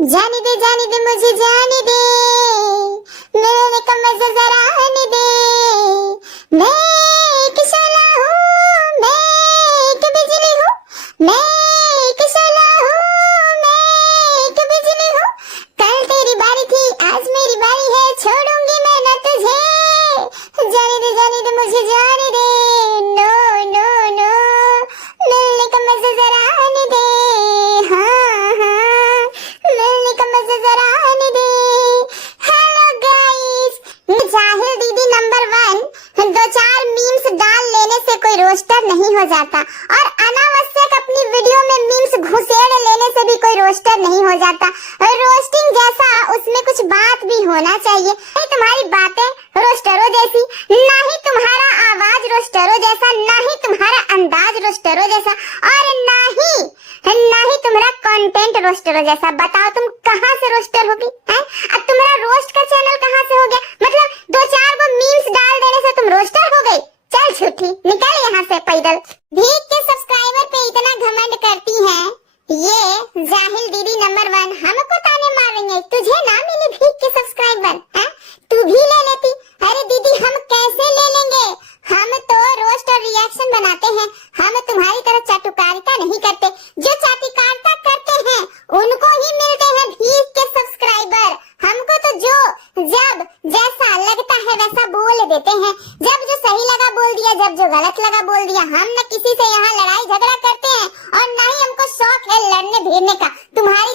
जाने दे मुझे जाने दे, मेरे कमर से जरा आने दे। मैं एक शोला हूँ, मैं एक बिजली हूँ, मैं एक शोला हूँ, मैं एक बिजली हूँ। कल तेरी बारी थी, आज मेरी बारी है, छोड़ूंगी मैं न तुझे। जाने दे मुझे जाने दे, नो नो नो, मेरे कमर से जरा आने दे। हाँ हाँ, मेरे कमर से जरा आने दे। हेलो गाइस, जाहिल दीदी नंबर 1 दो चार मीम्स डाल लेने से कोई रोस्टर नहीं हो जाता, और अनावश्यक अपनी वीडियो में मीम्स घुसेड़ लेने से भी कोई रोस्टर नहीं हो जाता। रोस्टिंग जैसा उसमें कुछ बात भी होना चाहिए। नहीं तुम्हारी बातें रोस्टरों जैसी, ना ही तुम्हारा आवाज रोस्टरों जैसा, ना ही तुम्हारा अंदाज रोस्टरों जैसा, और ना ही तुम्हारा कंटेंट रोस्टरों जैसा। बताओ तुम कहाँ से रोस्टर होगी? हैं? अब तुम्हारा रोस्ट का चैनल कहाँ से हो गया? मतलब दो चार वो मीम्स डाल देने से तुम रोस्टर हो गई? चल झूठी, निकल यहाँ से पैदल। भीख के सब्सक्राइबर पे इतना घमंड करती है ये जाहिल दीदी नंबर 1, हमको ताने मारेंगे, तुझे ना मिली भीख के सब्सक्राइबर, हैं? तू भी ले लेती। अरे दीदी हम कैसे ले लेंगे? हम तो रोस्ट और रिएक्शन बनाते हैं, हम तुम्हारी तरह चाटुकारिता नहीं करते। जो चाटुकारिता करते हैं उनको ही मिलते हैं भीख के सब्सक्राइबर। हमको तो जो जब जैसा लगता है वैसा बोल देते हैं, जब जो सही लगा बोल दिया, जब जो गलत लगा बोल दिया। हम न किसी से यहाँ लड़ाई झगड़ा करते हैं, और न ही हमको शौक है लड़ने भिड़ने का तुम्हारी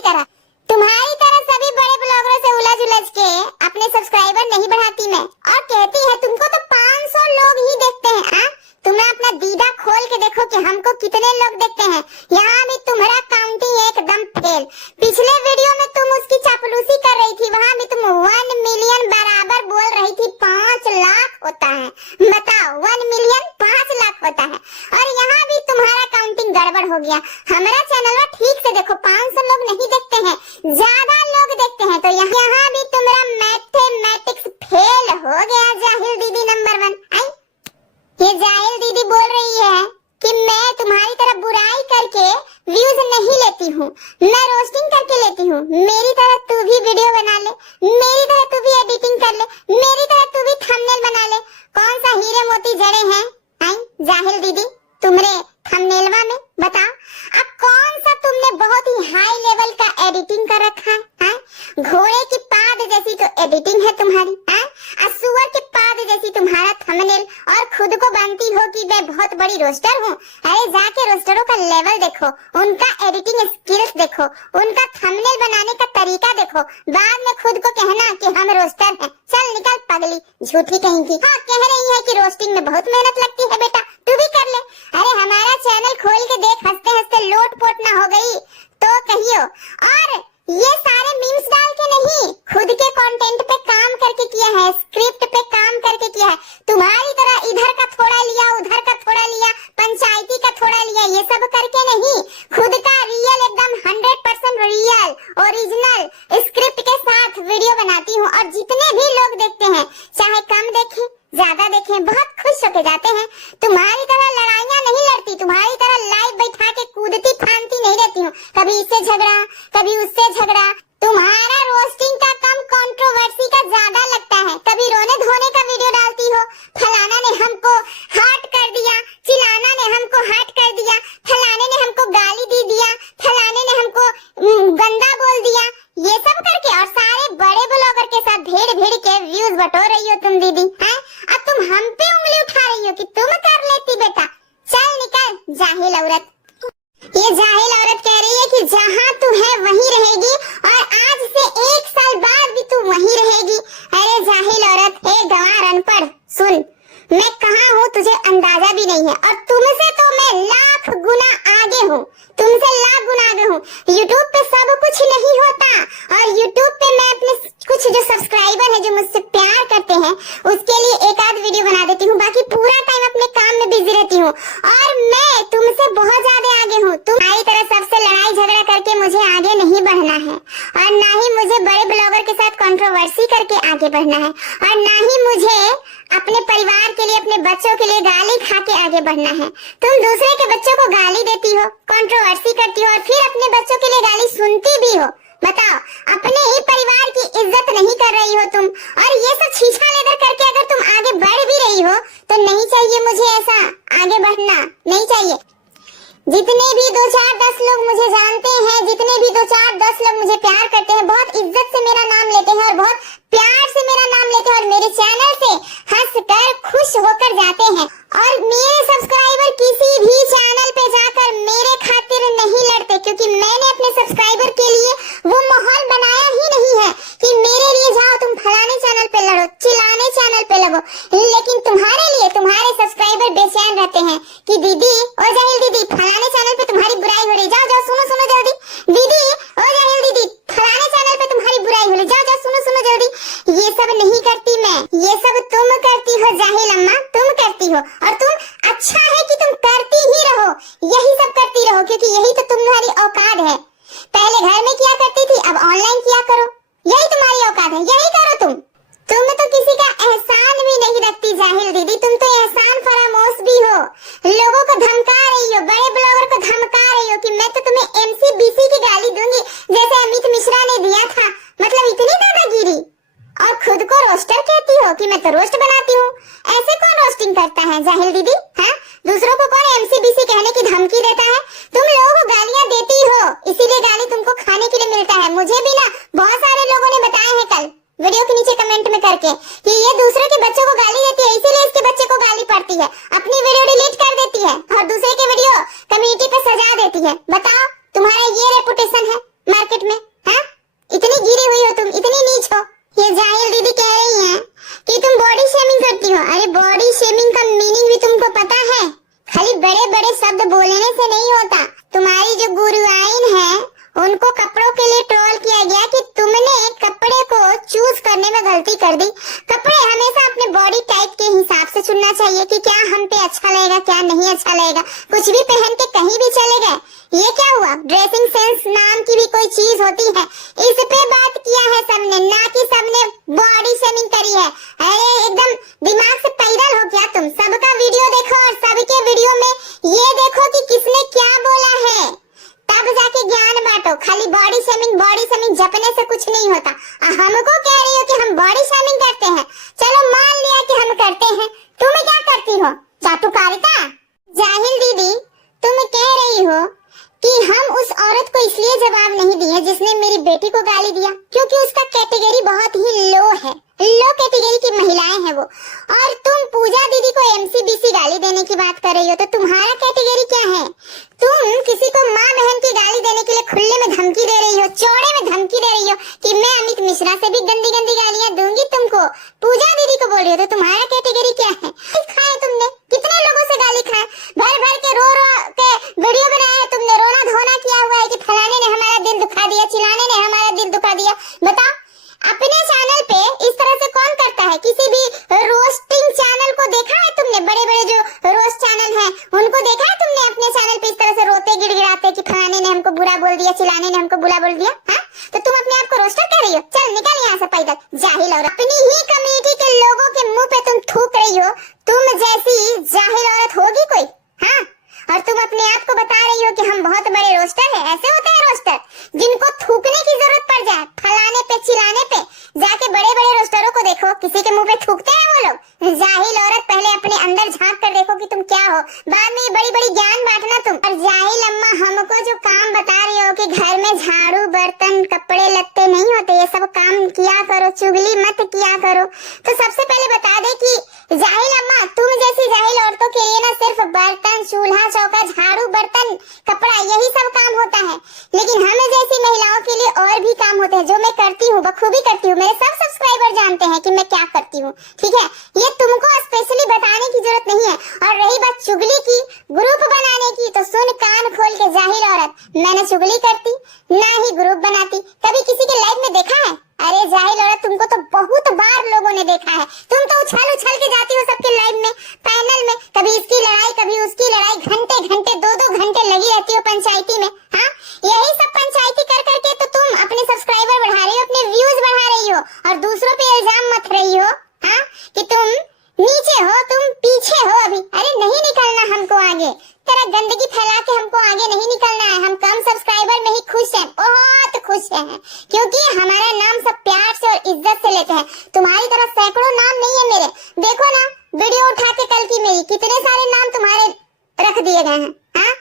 तरह सभी बड़े ब्लॉगरों से उलझ उलझ के अपने सब्सक्राइबर नहीं बढ़ाती मैं। और कहती है तुमको तो 500 लोग ही देखते हैं। तुम्हें अपना दीदा खोल के देखो कि हमको कितने लोग देखते हैं। यहाँ भी तुम्हारा काउंटिंग एकदम फेल। पिछले वीडियो में तुम उसकी चापलूसी कर रही थी, वहाँ भी तुम 1 मिलियन बराबर बोल रही थी। 5 लाख होता है, बताओ 1 मिलियन 5 लाख होता है, और यहाँ भी तुम्हारा काउंटिंग गड़बड़ हो गया। हमारा चैनल में ठीक से देखो, 500 लोग नहीं देखते हैं, ज्यादा लोग देखते हैं। तो यहाँ भी तुम्हारा मैथमेटिक्स फेल हो गया जाहिल दीदी नंबर 1। ये जाहिल दीदी बोल रही है कि मैं तुम्हारी तरह बुराई करके व्यूज नहीं लेती हूँ, मैं रोस्टिंग करके लेती हूँ। मेरी तरह तू भी वीडियो बना ले, मेरी तरह तू भी एडिटिंग कर ले, मेरी तरह तू भी थंबनेल बना ले। कौन सा हीरे मोती जड़े हैं जाहिल दीदी तुम्हारे थंबनेलवा में? बताओ अब कौन सा तुमने बहुत ही हाई लेवल का एडिटिंग कर रखा है? घोड़े की पाद जैसी तो एडिटिंग है तुम्हारी, सुअर के पाद जैसी तुम्हारा थंबनेल, और खुद को बनती हो कि मैं बहुत बड़ी रोस्टर हूँ। अरे जाके रोस्टरों का लेवल देखो, उनका एडिटिंग स्किल्स देखो, उनका थंबनेल बनाने का तरीका देखो, बाद में खुद को कहना कि हम रोस्टर हैं। चल निकल पगली झूठी कहीं की। हाँ कह रही है कि रोस्टिंग में बहुत मेहनत लगती है बेटा, तू भी कर ले। अरे हमारा चैनल खोल के देख, हंसते हंसते लोट पोट ना हो गई तो कहियो। और ये सारे मीम्स डाल के नहीं, खुद के कंटेंट पे काम करके किया है, स्क्रिप्ट पे काम करके किया है। तुम्हारी तरह इधर का थोड़ा लिया, उधर का थोड़ा लिया, पंचायती का थोड़ा लिया, ये सब करके नहीं, खुद का रियल एकदम 100% रियल ओरिजिनल स्क्रिप्ट के साथ वीडियो बनाती हूँ। और जितने भी लोग देखते हैं, चाहे कम देखें ज्यादा देखें, बहुत खुश होके जाते हैं। तुम्हारी तरह लड़ाइयाँ नहीं लड़ती, तुम्हारी तरह लाइव बैठा के कूदती फांदती नहीं रहती हूँ, कभी इससे झगड़ा कभी उससे झगड़ा। तुम्हारा रोस्टिंग का कम कंट्रोवर्सी का ज्यादा लगता है। कभी रोने धोने का वीडियो डालती हो, फलाना ने हमको हर्ट कर दिया, चिलाना ने हमको हर्ट कर दिया, फलाने ने हमको गाली दे दिया, फलाने ने हमको गंदा बोल दिया, ये सब करके, और सारे बड़े ब्लॉगर के साथ भीड़ के व्यूज बटोर रही हो तुम दीदी। हैं? अब तुम हम पे उंगली उठा रही हो कि तुम कर लेती बेटा। चल निकल जाहिल औरत। ये जाहिल औरत कह रही है कि जहाँ तू है वहीं रहेगी, और आज से 1 साल बाद भी तू वहीं रहेगी। अरे जाहिल औरत, हे गंवार अनपढ़, सुन मैं कहाँ हूँ तुझे अंदाजा भी नहीं है, और तुमसे तो मैं लाख गुना आगे हूँ, तुमसे लाख गुना आगे हूँ। यूट्यूब पे सब कुछ नहीं होता, और यूट्यूब पे मैं अपने कुछ जो सब्सक्राइबर है जो मुझसे प्यार करते हैं उसके लिए एक आध वीडियो बना देती हूँ, बाकी पूरा टाइम अपने काम में बिजी रहती हूँ। और मैं तुमसे बहुत ज्यादा आगे हूँ। तुम्हारी तरह सबसे लड़ाई झगड़ा करके मुझे आगे नहीं बढ़ना है, और ना ही मुझे बड़े ब्लॉगर के साथ कंट्रोवर्सी करके आगे बढ़ना है, और ना ही मुझे अपने परिवार के लिए, अपने बच्चों के लिए गाली खा के आगे बढ़ना है। तुम दूसरे के बच्चों को गाली देती हो, कंट्रोवर्सी करती हो, और फिर अपने बच्चों के लिए गाली सुनती भी हो। बताओ रही हो तुम, और ये सब छीछा लेकर करके अगर तुम आगे बढ़ भी रही हो तो नहीं चाहिए मुझे ऐसा आगे बढ़ना, नहीं चाहिए। जितने भी 2 4 10 लोग मुझे जानते हैं, जितने भी 2 4 10 लोग मुझे प्यार करते हैं, बहुत इज्जत से मेरा नाम लेते हैं और बहुत प्यार से मेरा नाम लेते हैं और मेरे चैनल से हंसकर खुश होकर जाते हैं, और मेरे सब्सक्राइबर किसी भी चैनल पे जाकर मेरे खातिर नहीं लड़ते, क्योंकि मैंने अपने सब्सक्राइबर के लिए वो माहौल बनाया ही नहीं है कि मेरे लिए जाओ तुम फलाने चैनल पे लड़ो, चिल्लाने चैनल पे लगो। लेकिन तुम्हारे लिए तुम्हारे सब्सक्राइबर बेचैन रहते हैं कि दीदी ओ जाहिल दीदी फलाने चैनल पे तुम्हारी बुराई हो रही, जाओ जाओ सुनो सुनो जल्दी, दीदी ओ जाहिल दीदी फलाने चैनल पे तुम्हारी बुराई हो रही, जाओ जाओ सुनो सुनो जल्दी। ये सब नहीं करती मैं, ये सब तुम करती हो जाहिल अम्मा, तुम करती हो, और तुम अच्छा है कि तुम करती ही रहो, यही सब करती रहो, क्योंकि यही तो तुम्हारी औकात है। पहले घर में किया करती थी, अब ऑनलाइन किया करो, यही तुम्हारी औकात है, यही करो तुम तो किसी का एहसान भी नहीं रखती जाहिल दीदी, तुम तो एहसान फरामोश भी हो, लोगों को धमका रही हो, बड़े ब्लॉगर को धमका रही हो कि मैं तो तुम्हें एमसीबीसी की गाली दूंगी जैसे अमित मिश्रा ने दिया था, मतलब इतनी दादागिरी, और खुद को रोस्टर कहती हो कि मैं तो रोस्ट बनाती हूँ। ऐसे कौन रोस्टिंग करता है जाहिल दीदी? हाँ, दूसरों को कौन एमसीबीसी कहने की धमकी देता है? तुम लोगों को गालियां देती हो, इसीलिए गाली तुमको खाने के लिए मिलता है। मुझे भी ना बहुत सारे लोगों ने बताया है कल वीडियो के नीचे कमेंट में करके कि ये दूसरे के बच्चों को गाली देती है, इसीलिए इसके बच्चे को गाली पड़ती है, अपनी वीडियो डिलीट कर देती है और दूसरे के वीडियो कम्युनिटी पे सजा देती है। बताओ तुम्हारा ये रेपुटेशन है मार्केट में? हाँ, इतनी गिरी हुई हो तुम, इतनी नीच हो। ये जाहिल दीदी कह रही है कि तुम बॉडी शेमिंग करती हो। अरे बॉडी शेमिंग का मीनिंग भी तुमको पता है? खाली बड़े बड़े शब्द बोलने से नहीं होता। तुम्हारी जो गुरुआइन है उनको कपड़ों के लिए ट्रोल किया गया कि तुमने कपड़े को चूज करने में गलती कर दी। कपड़े हमेशा अपने बॉडी टाइप के हिसाब से चुनना चाहिए कि क्या हम पे अच्छा लगेगा, क्या नहीं अच्छा लगेगा। कुछ भी पहन के कहीं भी चले गए, ये क्या हुआ? ड्रेसिंग सेंस नाम की भी कोई चीज होती है, इस पे बात किया है सबने, ना कि सबने बॉडी शेमिंग करी है। अरे एकदम दिमाग से पैदल हो क्या तुम? सबका वीडियो देखो और सबके वीडियो में ये देखो कि किसने क्या बोला है, तब जाके ज्ञान बांटो। खाली बॉडी शेमिंग जपने से कुछ नहीं होता। हमको कह रही हो कि हम बॉडी शेमिंग करते हैं, चलो मान लिया कि हम करते हैं, तुम क्या करती हो? चाटुकारिता? जाहिल दीदी तुम कह रही हो कि हम उस औरत को इसलिए जवाब नहीं दिए जिसने मेरी बेटी को गाली दिया क्योंकि उसका कैटेगरी बहुत ही लो है, लो कैटेगरी की महिलाएं हैं वो, और तुम पूजा दीदी को एमसीबीसी गाली देने की बात कर रही हो, तो तुम्हारा कैटेगरी क्या है? तुम किसी को माँ बहन की गाली देने के लिए खुले में धमकी दे रही हो, चौड़े में धमकी दे रही हो कि मैं अमित मिश्रा से भी गंदी गंदी गालियां दूंगी तुमको, पूजा दीदी को बोल रही हो, तो तुम्हारा कैटेगरी क्या है? खाए तुमने कितने लोगों से गाली खाए, भर भर के रो के वीडियो बनाया है तुमने, रोना धोना किया हुआ है कि फलाने ने हमारा दिल दुखा दिया, चिल्लाने ने हमारा दिल दुखा दिया। बताओ अपने चैनल पे इस तरह से कौन करता है? किसी भी रोस्टिंग चैनल को देखा है तुमने? बड़े बड़े जो रोस्ट चैनल हैं उनको देखा है तुमने अपने चैनल पे इस तरह से रोते गिड़गिड़ाते कि फलाने ने हमको बुरा बोल दिया, चिल्लाने ने हमको बुरा बोल दिया? हाँ, तो तुम अपने आप को रोस्टर कह रही हो? चल निकल यहाँ से पैदल, जाहिल। और अपनी ही कम्युनिटी के लोगों के मुंह पे तुम थूक रही हो, तुम जैसी जाहिल औरत होगी कोई? हाँ, और तुम अपने आप को बता रही हो कि हम बहुत बड़े रोस्टर हैं। ऐसे होते हैं रोस्टर जिनको थूकने की जरूरत पड़ जाए, फलाने पे चिल्लाने पे। जाके बड़े बड़े रोस्टरों को देखो, किसी के मुंह पे थूकते हैं वो लोग? जाहिल औरत, पहले अपने अंदर झांक कर देखो कि तुम क्या हो, बाद में बड़ी बड़ी ज्ञान बांटना तुम। और जाहिल अम्मा हमको जो काम बता रही हो कि घर में झाड़ू बर्तन कपड़े लत्ते नहीं होते, ये सब काम किया करो, चुगली मत किया करो। तो सबसे पहले बता दे कि जाहिल अम्मा तुम जैसी जाहिल औरतों के लिए ना सिर्फ बर्तन चूल्हा चौका झाड़ू बर्तन कपड़ा यही सब काम होता है, लेकिन हमें जैसी महिलाओं के लिए और भी काम होते हैं जो मैं करती हूँ, बखूबी करती हूँ। मेरे सब सब्सक्राइबर जानते हैं कि मैं क्या करती हूँ, ठीक है? ये तुमको स्पेशली बताने की जरूरत नहीं है। और रही बात चुगली की, ग्रुप बनाने की, तो सुन कान खोल के जाहिल औरत, मैंने चुगली करती ना ही ग्रुप बनाती। कभी किसी के लाइव में देखा है? अरे जाहिल औरत, तुमको तो बहुत बार लोगों ने देखा है, तुम तो उछल उछल के जाती हो सबके लाइव में, पैनल में, कभी इसकी लड़ाई कभी उसकी लड़ाई, घंटे घंटे 2-2 घंटे लगी रहती हो पंचायती में। हाँ, यही सब पंचायती कर करके तो तुम अपने सब्सक्राइबर बढ़ा रही हो, अपने व्यूज बढ़ा रही हो, और दूसरों पे इल्जाम मत रही हो हाँ कि तुम इसलिए हमारा नाम सब प्यार से और इज्जत से लेते हैं। तुम्हारी तरह सैकड़ों नाम नहीं है मेरे। देखो ना वीडियो उठा के कल की मेरी, कितने सारे नाम तुम्हारे रख दिए गए हैं। हाँ,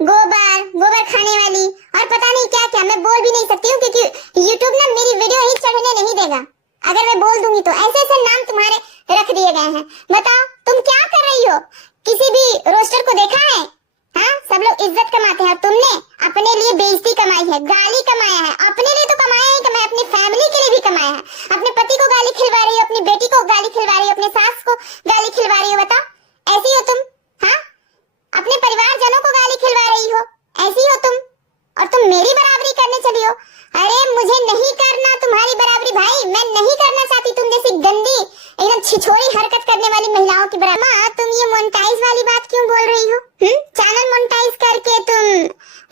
गोबर, गोबर खाने वाली और पता नहीं क्या क्या। मैं बोल भी नहीं सकती हूँ क्योंकि YouTube ना मेरी वीडियो ही चढ़ने नहीं देगा अगर मैं बोल दूंगी तो। ऐसे ऐसे नाम तुम्हारे रख दिए गए हैं। बताओ तुम क्या कर रही हो? किसी भी रोस्टर को देखा है? हाँ, सब लोग इज्जत कमाते हैं और तुमने अपने लिए बेइज्जती कमाई है, गाली कमाया है। अपने लिए तो कमाया ही कमाया, अपनी फैमिली के लिए भी कमाया है। अपने पति को गाली खिलवा रही हो, अपनी बेटी को गाली खिलवा रही हो, अपने सास को गाली खिलवा रही हो। बताओ ऐसी हो तुम? हाँ, अपने परिवारजनों को गाली खिलवा रही हो, ऐसी हो तुम? और तुम मेरी बराबरी करने चली हो? अरे मुझे नहीं करना तुम्हारी बराबरी भाई, मैं नहीं करना चाहती तुम जैसी गंदी एकदम छिछोरी हरकत करने वाली महिलाओं की बराबरी। माँ, तुम ये मोनेटाइज वाली बात क्यों बोल रही हो? चैनल मोनेटाइज करके तुम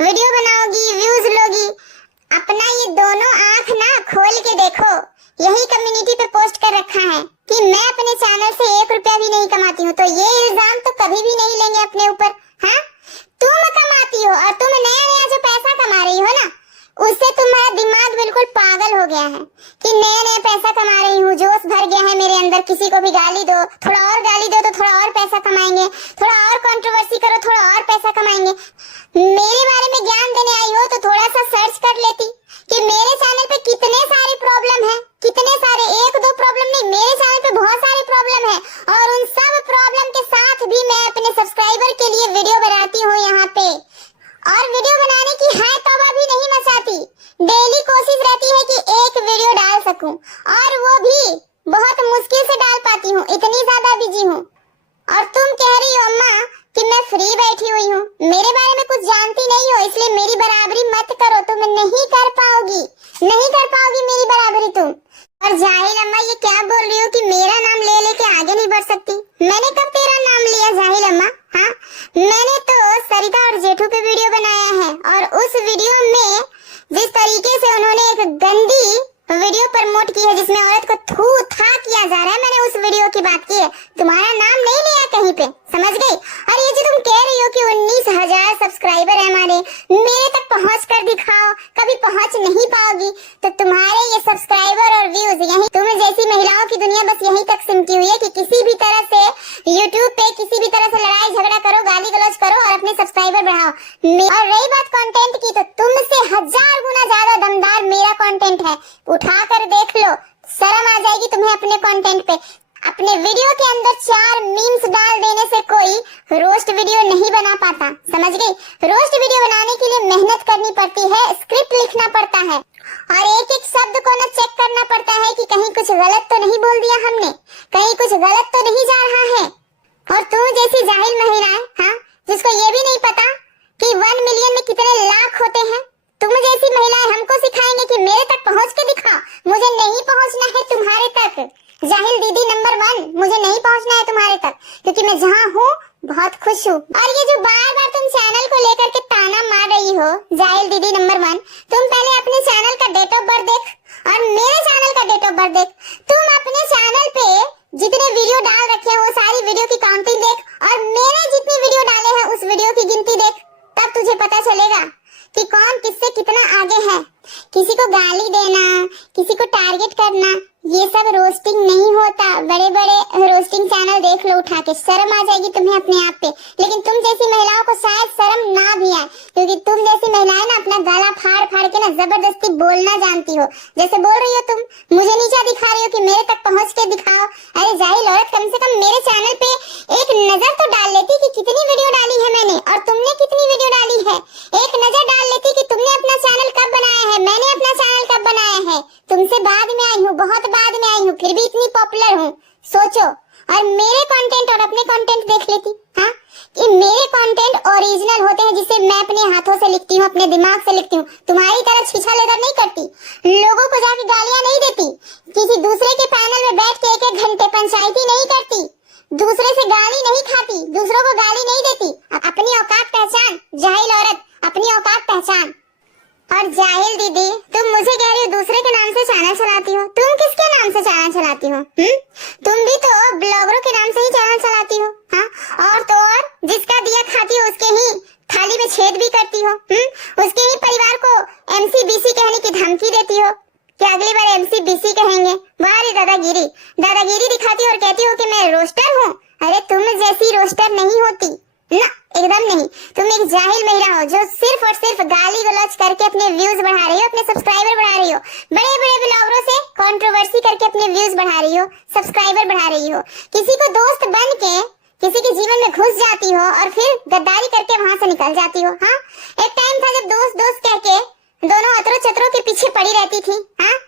वीडियो बनाओगी, व्यूज लोगी। अपना ये दोनों आंख ना खोल के देखो। यही कम्युनिटी पे पोस्ट कर रखा है कि मैं अपने चैनल से 1 रुपया भी नहीं कमाती हूँ, तो ये इल्जाम तो कभी भी नहीं लेंगे अपने ऊपर। हाँ, तुम कमाती हो और तुम नया नया जो पैसा कमा रही हो ना, उससे तुम्हारा दिमाग बिल्कुल पागल हो गया है कि नया नया पैसा कमा रही हूँ, जोश भर गया है मेरे अंदर। किसी को भी गाली दो, थोड़ा और गाली दो तो थोड़ा और पैसा कमाएंगे, थोड़ा और कंट्रोवर्सी करो, थोड़ा और पैसा कमाएंगे। मेरे बारे में ज्ञान देने आई हो तो थोड़ा सा सर्च कर लेती कि मेरे चैनल पे कितने सारे प्रॉब्लम है, कितने सारे, 1-2 प्रॉब्लम नहीं, मेरे चैनल पे बहुत सारे प्रॉब्लम है। और उन सब प्रॉब्लम के साथ भी मैं अपने सब्सक्राइबर के लिए वीडियो बनाती हूँ यहाँ पे। और वीडियो बनाने की हाय तौबा भी नहीं मचाती। डेली कोशिश रहती है कि एक वीडियो डाल सकूं, और वो भी बहुत मुश्किल से डाल पाती हूँ, इतनी ज्यादा बिजी हूँ। और तुम कह रही हो अम्मा कि मैं फ्री बैठी हुई हूँ, मेरे बारे में कुछ जानती नहीं हो, इसलिए मेरी बराबरी मत करो। तुम नहीं कर पाओगी, नहीं कर पाओगी मेरी बराबरी तुम। और जाहिल अम्मा, ये क्या बोल रही हो कि मेरा नाम ले लेके आगे नहीं बढ़ सकती? मैंने कब तेरा नाम लिया जाहिल अम्मा? हाँ, मैंने तो सरिता और जेठू पे वीडियो बनाया है, और उस वीडियो में जिस तरीके से उन्होंने एक गंदी वीडियो प्रमोट की है जिसमें औरत को थू था किया जा रहा है, मैंने उस वीडियो की बात की है। तुम्हारा नाम नहीं लिया कहीं पे, समझ गई? और ये जो तुम कह रही हो कि 19,000 सब्सक्राइबर है हमारे, मेरे तक पहुंच कर दिखाओ, कभी पहुंच नहीं पाओगी। तो तुम्हारे ये सब्सक्राइबर और व्यूज यही, तुम जैसी महिलाओं की दुनिया बस यहीं तक सिमटी हुई है कि किसी भी तरह से यूट्यूब पे किसी भी तरह से लड़ाई झगड़ा करो, गाली गलौज करो और अपने सब्सक्राइबर बढ़ाओ। और रही बात कंटेंट की, तो तुमसे 1000 गुना ज्यादा दमदार मेरा कंटेंट है। उठा कर देख लो, शर्म आ जाएगी तुम्हें अपने कंटेंट पे। अपने वीडियो के अंदर 4 मीम्स डाल देने से कोई रोस्ट वीडियो नहीं बना पाता, समझ गई? रोस्ट वीडियो बनाने के लिए मेहनत करनी पड़ती है, स्क्रिप्ट लिखना पड़ता है, और एक एक शब्द को ना चेक करना पड़ता है कि कहीं कुछ गलत तो नहीं बोल दिया हमने, कहीं कुछ गलत तो नहीं जा रहा है। और तू जैसी जाहिल महिलाएं, हाँ, जिसको ये भी नहीं पता कि 1 मिलियन में कितने लाख होते हैं, तुम जैसी महिलाएं हमको सिखाएंगे कि मेरे तक पहुंच के दिखाओ। मुझे नहीं पहुंचना है तुम्हारे तक, जाहिल दीदी नंबर 1, मुझे नहीं पहुंचना है तुम्हारे तक, क्योंकि मैं जहाँ हूँ बहुत खुश हूँ। और ये जो बार बार तुम चैनल को लेकर के ताना मार रही हो, जाहिल दीदी नंबर 1, तुम पहले अपने चैनल का डेट ऑफ बर्थ देख और मेरे चैनल का डेट ऑफ बर्थ देख। तुम अपने चैनल पे जितने वीडियो डाल रखे हैं वो सारी वीडियो की काउंटिंग देख, और मैंने जितनी वीडियो डाले हैं उस वीडियो की गिनती देख, तब तुझे पता चलेगा कि कौन किससे कितना आगे है। किसी को गाली देना, किसी को टारगेट करना, ये सब रोस्टिंग नहीं होता। बड़े बड़े रोस्टिंग चैनल देख लो उठा के, शर्म आ जाएगी तुम्हें अपने आप पे। लेकिन तुम जैसी महिलाओं को शायद शर्म ना भी आए, क्योंकि तुम जैसी महिलाएं ना अपना गला फाड़ फाड़ के ना जबरदस्ती बोलना जानती हो। जैसे बोल रही हो तुम, मुझे नीचा दिखा रही हो कि मेरे तक पहुंच के दिखाओ। अरे जाहिल औरत, कम से कम मेरे चैनल पे एक नजर तो डाल लेती कि कितनी वीडियो डाली है मैंने और तुमने कितनी वीडियो डाली है। एक नजर डाल लेती कि तुमने अपना चैनल कब बनाया है, मैंने अपना चैनल कब बनाया है। तुमसे बाद में आई हूँ, बहुत बाद में आई हूँ, फिर भी इतनी पॉपुलर हूँ, सोचो। और मेरे कंटेंट और अपने कंटेंट देख लेती, हाँ, कि मेरे कंटेंट ओरिजिनल होते हैं, जिसे मैं अपने हाथों से लिखती हूँ, अपने दिमाग से लिखती हूँ। तुम्हारी तरह छीछा लेकर नहीं करती, लोगों को जाके गालियां नहीं देती, किसी दूसरे के पैनल में बैठ के 1-1 घंटे पंचायती नहीं करती, दूसरे से गाली नहीं खाती, दूसरों को गाली नहीं देती। अपनी औकात पहचान जाहिल औरत, अपनी औकात पहचान। और जाहिल दीदी, तुम मुझे कह रही हो दूसरे के नाम से चैनल चलाती हो, तुम किसके नाम से चैनल चलाती हो? तुम भी तो ब्लॉगरों के नाम से ही चैनल चलाती हो, हाँ? और तो और जिसका दिया खाती हो उसके ही थाली में छेद भी करती हो, उसके ही परिवार को MCBC कहने की धमकी देती हो। कि अगली बार एमसी बीसी कहेंगे। वाह रे दादागिरी, दादागिरी दिखाती हो और कहती हो कि मैं रोस्टर हूँ। अरे तुम जैसी रोस्टर नहीं होती ना, एकदम नहीं। तुम एक जाहिल महिला हो जो सिर्फ और सिर्फ गाली गलौज करके अपने व्यूज बढ़ा रही हो, अपने सब्सक्राइबर बढ़ा रही हो। बड़े बड़े ब्लॉगरों से कंट्रोवर्सी करके अपने व्यूज बढ़ा रही हो, सब्सक्राइबर बढ़ा रही हो। किसी को दोस्त बन के किसी के जीवन में घुस जाती हो और फिर गद्दारी करके वहां से निकल जाती हो। हाँ, एक टाइम था जब दोस्त दोस्त कह के दोनों अतरों चतरों के पीछे पड़ी रहती थी। हाँ,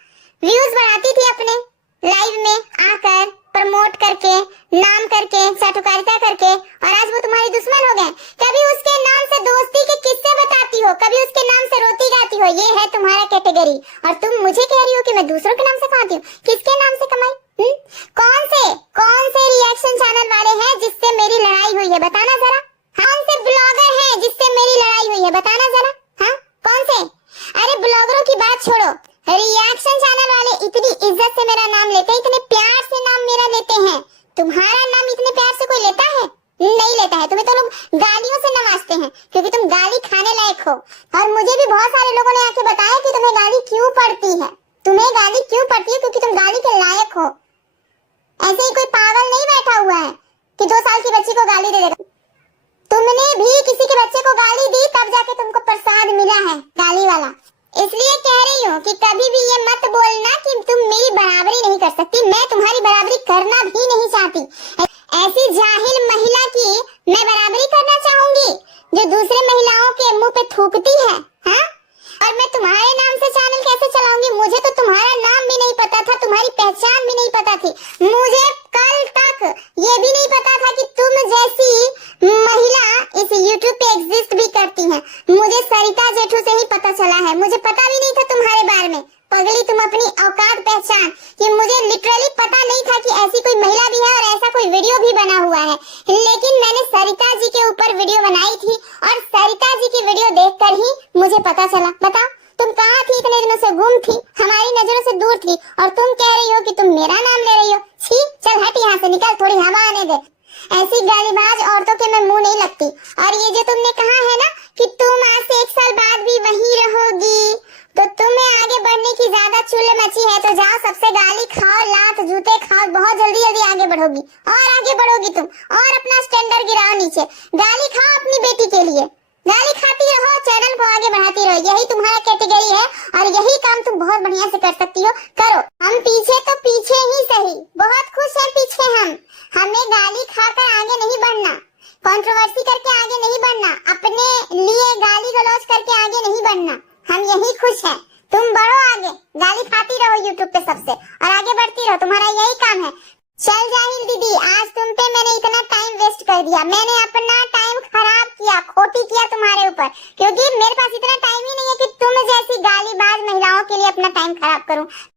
व्यूज बढ़ाती थी अपने लाइव में आकर, प्रमोट करके, नाम करके, चाटुकारिता करके, और आज वो तुम्हारी दुश्मन हो गए। कभी उसके नाम से दोस्ती के किस्से बताती हो, कभी उसके नाम से रोती गाती हो। ये है तुम्हारा कैटेगरी। और तुम मुझे कह रही हो कि मैं दूसरों के नाम से कमाती हूँ। किसके नाम से कमाई? कौन से रिएक्शन चैनल वाले हैं जिससे मेरी लड़ाई हुई है, बताना जरा। कौन से ब्लॉगर हैं जिससे मेरी लड़ाई हुई है, बताना जरा। हाँ, कौन से? अरे ब्लॉगरों की बात छोड़ो, रिएक्शन चैनल वाले इतनी इज्जत से मेरा नाम लेते हैं, इतने प्यार से नाम मेरा लेते हैं। तुम्हारा नाम इतने प्यार से कोई लेता है? नहीं लेता है। तुम्हें तो लोग गालियों से नवाजते हैं क्योंकि तुम गाली खाने लायक हो। और मुझे भी बहुत सारे लोगों ने आके बताया कि तुम्हें गाली क्यों पड़ती है। तुम्हें गाली क्यों पड़ती है? क्योंकि तुम गाली के लायक हो। ऐसे ही कोई पागल नहीं बैठा हुआ है कि 2 साल की बच्ची को गाली दे देगा। तुमने भी किसी के बच्चे को गाली दी, तब जाके तुमको प्रसाद मिला है गाली वाला। इसलिए कह रही हूँ कि कभी भी ये मत बोलना कि तुम मेरी बराबरी नहीं कर सकती। मैं तुम्हारी बराबरी करना भी नहीं चाहती। ऐसी जाहिल महिला की मैं बराबरी करना चाहूंगी जो दूसरे महिलाओं के मुंह पे थूकती है। हाँ? और मैं तुम्हारे नाम से चैनल कैसे चलाऊंगी? मुझे तो तुम्हारा नाम भी नहीं पता था, तुम्हारी पहचान भी नहीं पता थी। मुझे कल तक ये भी नहीं पता था कि तुम जैसी महिला इस YouTube पे एग्जिस्ट भी करती हैं। मुझे सरिता जेठू से ही पता चला है। मुझे पता भी नहीं था तुम्हारे बारे में। पगली, तुम अपनी औकात पहचान कि मुझे लिटरली पता नहीं था कि ऐसी कोई महिला भी है और ऐसा कोई वीडियो भी बना हुआ है। लेकिन मैंने सरिता जी के ऊपर वीडियो बनाई थी और सरिता जी की वीडियो देखकर ही मुझे पता चला। बताओ, तुम कहाँ थी? इतने दिनों से गुम थी, हमारी नजरों से दूर थी, और तुम कह रही हो कि तुम मेरा नाम ले रही हो। छी, चल हट यहाँ से, निकल, थोड़ी हवा आने दे। ऐसी गालीबाज औरतों के मैं मुंह नहीं लगती। और ये जो तुमने कहा है ना कि तुम आज से 1 साल बाद भी वहीं रहोगी, तो तुम्हें आगे बढ़ने की ज्यादा चुल मची है, तो जाओ सबसे गाली खाओ, लात जूते खाओ, बहुत जल्दी जल्दी आगे बढ़ोगी। और आगे बढ़ोगी तुम, और अपना स्टैंडर्ड गिराओ नीचे। गाली खाओ अपनी बेटी के लिए, गाली खाती रहो, चैनल को आगे बढ़ाती रहो। यही तुम्हारा कैटेगरी है और यही काम तुम बहुत बढ़िया से कर सकती हो। करो। हम पीछे तो पीछे ही सही, बहुत खुश हैं पीछे हम। हमें गाली खाकर आगे नहीं बढ़ना, कंट्रोवर्सी करके आगे नहीं बढ़ना, अपने लिए गाली गलौज करके आगे नहीं बढ़ना। हम यही खुश हैं। तुम बढ़ो आगे, गाली खाती रहो यूट्यूब पे सबसे, और आगे बढ़ती रहो। तुम्हारा यही काम है। चल जाहिल दीदी, आज तुम पे मैंने इतना टाइम वेस्ट कर दिया। मैंने अपना टाइम खराब किया, खोटी किया तुम्हारे ऊपर, क्योंकि मेरे पास इतना टाइम ही नहीं है कि तुम जैसी गालीबाज महिलाओं के लिए अपना टाइम खराब करूं।